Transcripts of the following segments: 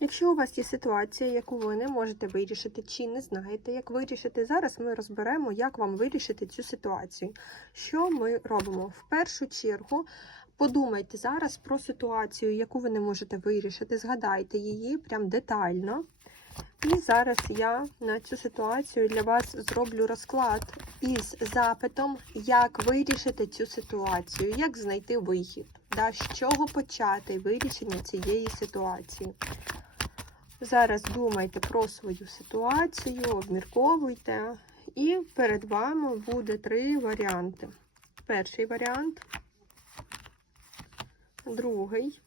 Якщо у вас є ситуація, яку ви не можете вирішити чи не знаєте, як вирішити, зараз ми розберемо, як вам вирішити цю ситуацію. Що ми робимо? В першу чергу подумайте зараз про ситуацію, яку ви не можете вирішити, згадайте її прям детально. І зараз я на цю ситуацію для вас зроблю розклад із запитом, як вирішити цю ситуацію, як знайти вихід, да, з чого почати вирішення цієї ситуації. Зараз думайте про свою ситуацію, обмірковуйте, і перед вами буде три варіанти. Перший варіант, другий.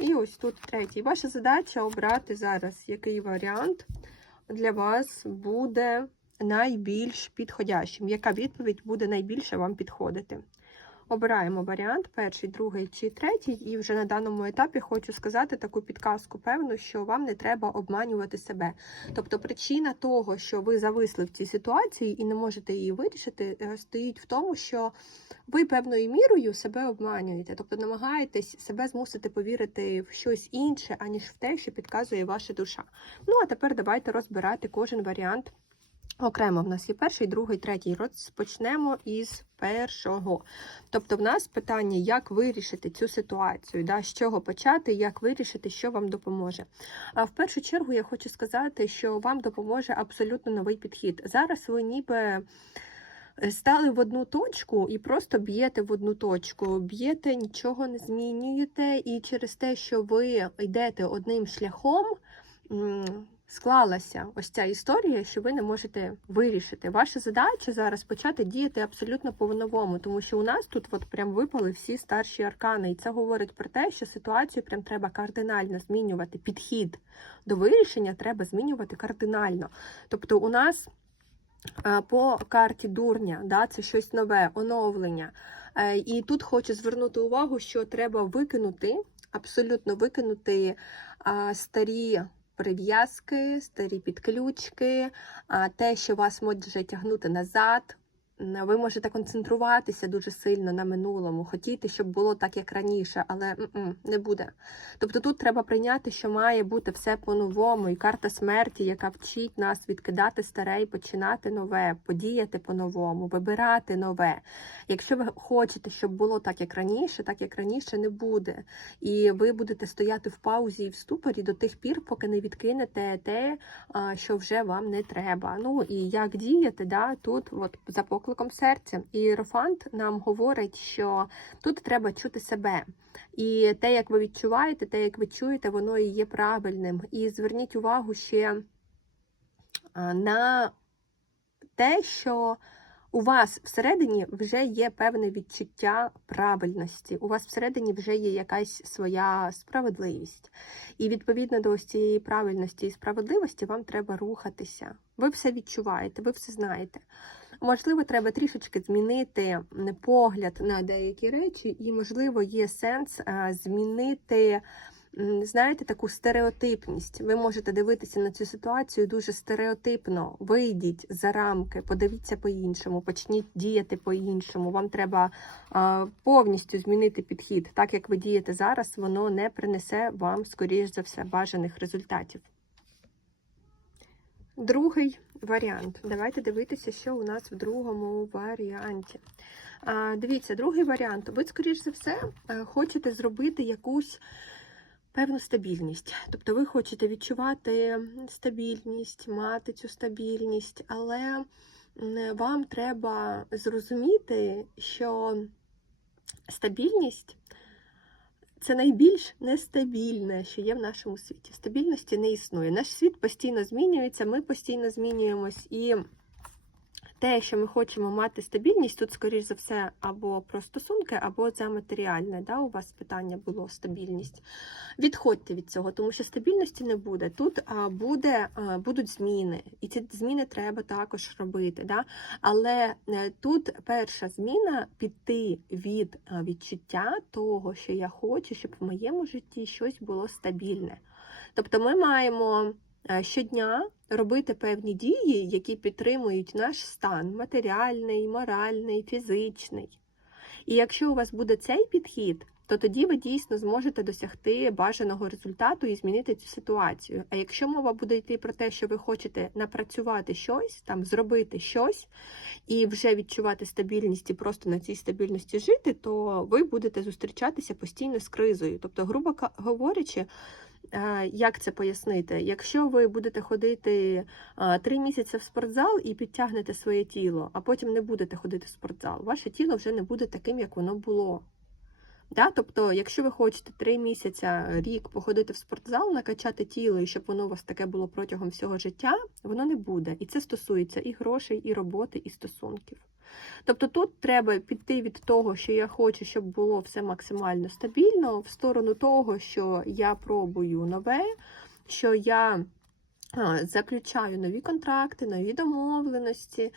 І ось тут третій. Ваша задача обрати зараз, який варіант для вас буде найбільш підходящим. Яка відповідь буде найбільше вам підходити? Обираємо варіант, перший, другий чи третій, і вже на даному етапі хочу сказати таку підказку, певну, що вам не треба обманювати себе. Тобто причина того, що ви зависли в цій ситуації і не можете її вирішити, е, стоїть в тому, що ви певною мірою себе обманюєте, тобто намагаєтесь себе змусити повірити в щось інше, аніж в те, що підказує ваша душа. Ну а тепер давайте розбирати кожен варіант. Окремо в нас є перший, другий, третій. Розпочнемо із першого. Тобто, в нас питання, як вирішити цю ситуацію, да, з чого почати, як вирішити, що вам допоможе. А в першу чергу я хочу сказати, що вам допоможе абсолютно новий підхід. Зараз ви ніби. е, Стали в одну точку і просто б'єте в одну точку. Б'єте, нічого не змінюєте, і через те, що ви йдете одним шляхом, склалася ось ця історія, що ви не можете вирішити. Ваша задача зараз почати діяти абсолютно по-новому, тому що у нас тут от прям випали всі старші аркани, і це говорить про те, що ситуацію прям треба кардинально змінювати. Підхід до вирішення треба змінювати кардинально. Тобто, у нас е, по карті дурня, да, це щось нове, оновлення. Е, І тут хочу звернути увагу, що треба викинути, абсолютно викинути старі прив'язки, старі підключки, те, що вас може тягнути назад. Ви можете концентруватися дуже сильно на минулому, хотіти, щоб було так, як раніше, але не буде. Тобто тут треба прийняти, що має бути все по-новому, і карта смерті, яка вчить нас відкидати старе і починати нове, подіяти по-новому, вибирати нове. Якщо ви хочете, щоб було так, як раніше, так як раніше не буде. І ви будете стояти в паузі і в ступорі до тих пір, поки не відкинете те, що вже вам не треба. Ну і як діяти, да, тут от за покликом серця. І Єрофант нам говорить, що тут треба чути себе. І те, як ви відчуваєте, те, як ви чуєте, воно і є правильним. І зверніть увагу ще на те, що у вас всередині вже є певне відчуття правильності, у вас всередині вже є якась своя справедливість. І відповідно до ось цієї правильності і справедливості вам треба рухатися. Ви все відчуваєте, ви все знаєте. Можливо, треба трішечки змінити погляд на деякі речі, і, можливо, є сенс змінити. Знаєте, таку стереотипність. Ви можете дивитися на цю ситуацію дуже стереотипно. Вийдіть за рамки, подивіться по-іншому, почніть діяти по-іншому. Вам треба а, повністю змінити підхід. Так як ви дієте зараз, воно не принесе вам, скоріш за все, бажаних результатів. Другий варіант. Давайте дивитися, що у нас в другому варіанті. Дивіться, другий варіант. Ви, скоріш за все, е, хочете зробити якусь певну стабільність. Тобто ви хочете відчувати стабільність, мати цю стабільність, але вам треба зрозуміти, що стабільність це найбільш нестабільне, що є в нашому світі. Стабільності не існує. Наш світ постійно змінюється, ми постійно змінюємось, і те, що ми хочемо мати стабільність, тут, скоріш за все, або про стосунки, або за матеріальне. Да? У вас питання було стабільність. Відходьте від цього, тому що стабільності не буде. Тут буде, будуть зміни, і ці зміни треба також робити. Да? Але е, тут перша зміна піти від відчуття того, що я хочу, щоб в моєму житті щось було стабільне. Тобто ми маємо щодня робити певні дії, які підтримують наш стан матеріальний, моральний, фізичний. І якщо у вас буде цей підхід, то тоді ви дійсно зможете досягти бажаного результату і змінити цю ситуацію. А якщо мова буде йти про те, що ви хочете напрацювати щось, там зробити щось і вже відчувати стабільність і просто на цій стабільності жити, то ви будете зустрічатися постійно з кризою. Тобто, грубо говорячи, е, як це пояснити? Якщо ви будете ходити а, три місяці в спортзал і підтягнете своє тіло, а потім не будете ходити в спортзал, ваше тіло вже не буде таким, як воно було. Да? Тобто, якщо ви хочете три місяці, рік походити в спортзал, накачати тіло, і щоб воно у вас таке було протягом всього життя, воно не буде. І це стосується і грошей, і роботи, і стосунків. Тобто тут треба піти від того, що я хочу, щоб було все максимально стабільно, в сторону того, що я пробую нове, що я заключаю нові контракти, нові домовленості,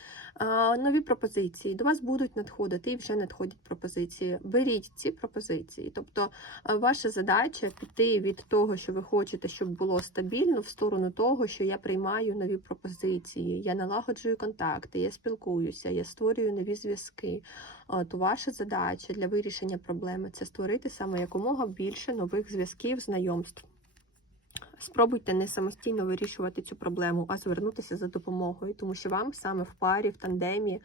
нові пропозиції. До вас будуть надходити і вже надходять пропозиції. Беріть ці пропозиції. Тобто, ваша задача піти від того, що ви хочете, щоб було стабільно, в сторону того, що я приймаю нові пропозиції, я налагоджую контакти, я спілкуюся, я створюю нові зв'язки. То ваша задача для вирішення проблеми це створити саме якомога більше нових зв'язків, знайомств. Спробуйте не самостійно вирішувати цю проблему, а звернутися за допомогою, тому що вам саме в парі, в тандемі,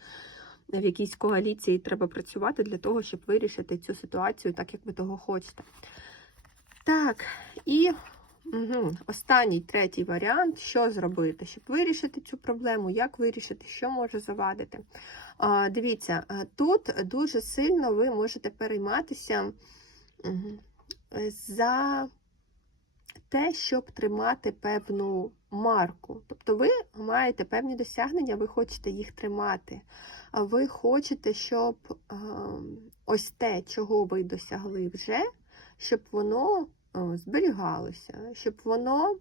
в якійсь коаліції треба працювати для того, щоб вирішити цю ситуацію так, як ви того хочете. Так, і угу, останній третій варіант, що зробити, щоб вирішити цю проблему, як вирішити, що може завадити. А, Дивіться, тут дуже сильно ви можете перейматися мгм, за те, щоб тримати певну марку. Тобто ви маєте певні досягнення, ви хочете їх тримати. А ви хочете, щоб е, ось те, чого ви досягли вже, щоб воно е, зберігалося, щоб воно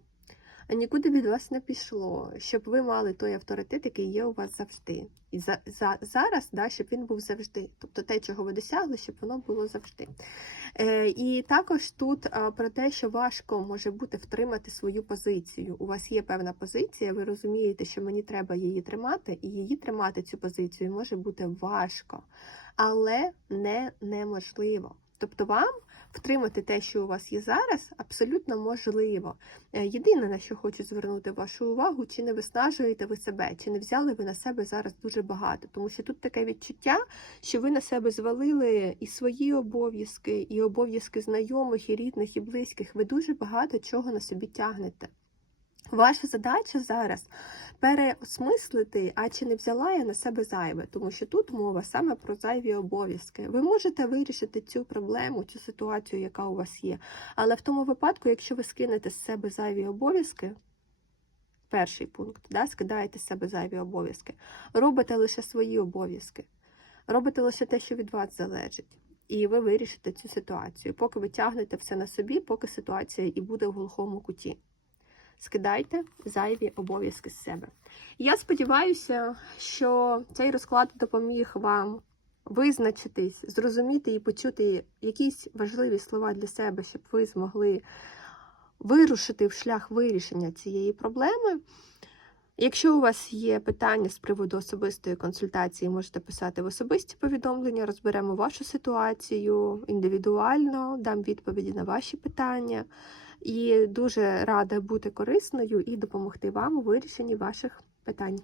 нікуди від вас не пішло, щоб ви мали той авторитет, який є у вас завжди. І за, за, зараз, да, щоб він був завжди. Тобто те, чого ви досягли, щоб воно було завжди. Е, і також тут а, про те, що важко може бути втримати свою позицію. У вас є певна позиція, ви розумієте, що мені треба її тримати, і її тримати цю позицію може бути важко, але не неможливо. Тобто вам втримати те, що у вас є зараз, абсолютно можливо. Е, Єдине, на що хочу звернути вашу увагу, чи не виснажуєте ви себе, чи не взяли ви на себе зараз дуже багато, тому що тут таке відчуття, що ви на себе звалили і свої обов'язки, і обов'язки знайомих, і рідних, і близьких. Ви дуже багато чого на собі тягнете. Ваша задача зараз переосмислити, а чи не взяла я на себе зайве, тому що тут мова саме про зайві обов'язки. Ви можете вирішити цю проблему, цю ситуацію, яка у вас є. Але в тому випадку, якщо ви скинете з себе зайві обов'язки, перший пункт, да, скидаєте з себе зайві обов'язки, робите лише свої обов'язки, робите лише те, що від вас залежить. І ви вирішите цю ситуацію, поки ви тягнете все на собі, поки ситуація і буде в глухому куті скидайте зайві обов'язки з себе. Я сподіваюся, що цей розклад допоміг вам визначитись, зрозуміти і почути якісь важливі слова для себе, щоб ви змогли вирушити в шлях вирішення цієї проблеми. Якщо у вас є питання з приводу особистої консультації, можете писати в особисті повідомлення, розберемо вашу ситуацію індивідуально, дам відповіді на ваші питання. І дуже рада бути корисною і допомогти вам у вирішенні ваших питань.